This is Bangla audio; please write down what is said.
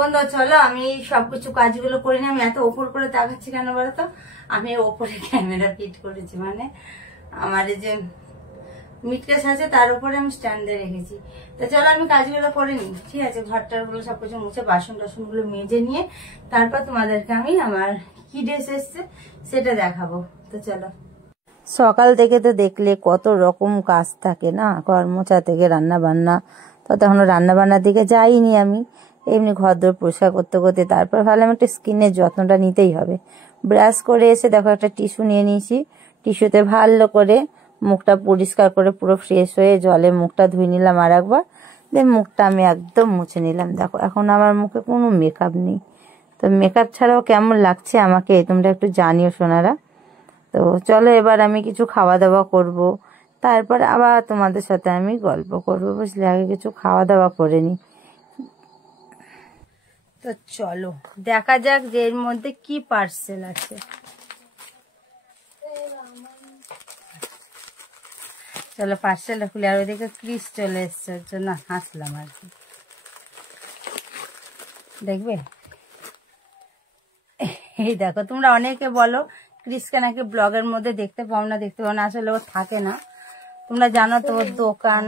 বন্ধু চলো আমি সবকিছু কাজগুলো করে নি। আমি এত ওপর করে তাকাচ্ছি কেন বলতো, আমি ওপরে ক্যামেরা ফিট করেছি, মানে আমার যে মিটকেস আছে তার উপরে আমি স্ট্যান্ডে রেখেছি। তো চলো আমি কাজগুলো করে নিই, ঠিক আছে? ঘরটার গুলো সবকিছু মুছে বাসন টাসন গুলো মেজে নিয়ে তারপর তোমাদেরকে আমি আমার কি ড্রেস এসছে সেটা দেখাবো। তো চলো। সকাল থেকে তো দেখলে কত রকম কাজ থাকে না, ঘর মোছা থেকে রান্না বান্না, ততক্ষণ রান্না বান্নার দিকে যাইনি আমি, এমনি ঘর দোর পরিষ্কার করতে করতে তারপর ভাবলাম একটা স্কিনের যত্নটা নিতেই হবে। ব্রাশ করে এসে দেখো একটা টিস্যু নিয়ে নিয়েছি, টিস্যুতে ভালো করে মুখটা পরিষ্কার করে পুরো ফ্রেশ হয়ে জলে মুখটা ধুয়ে নিলাম আর একবার, দিয়ে মুখটা আমি একদম মুছে নিলাম। দেখো এখন আমার মুখে কোনো মেকআপ নেই, তো মেকআপ ছাড়াও কেমন লাগছে আমাকে তোমরা একটু জানিও সোনারা। তো চলো এবার আমি কিছু খাওয়া দাওয়া করব, তারপর আবার তোমাদের সাথে আমি গল্প করব, বুঝলে? আগে কিছু খাওয়া দাওয়া করে নি। তো চলো দেখা যাক যে এর মধ্যে কি পার্সেল আছে। চলো পার্সেলটা খুলে, আর ওইদিকে ক্রিস চলে এসছে, ওর জন্য হাসলাম আর কি। দেখবে এই দেখো, তোমরা অনেকে বলো ক্রিসকে নাকি ব্লগের মধ্যে দেখতে পাও না, আসলে ও থাকে না, তোমরা জানো তো ওর দোকান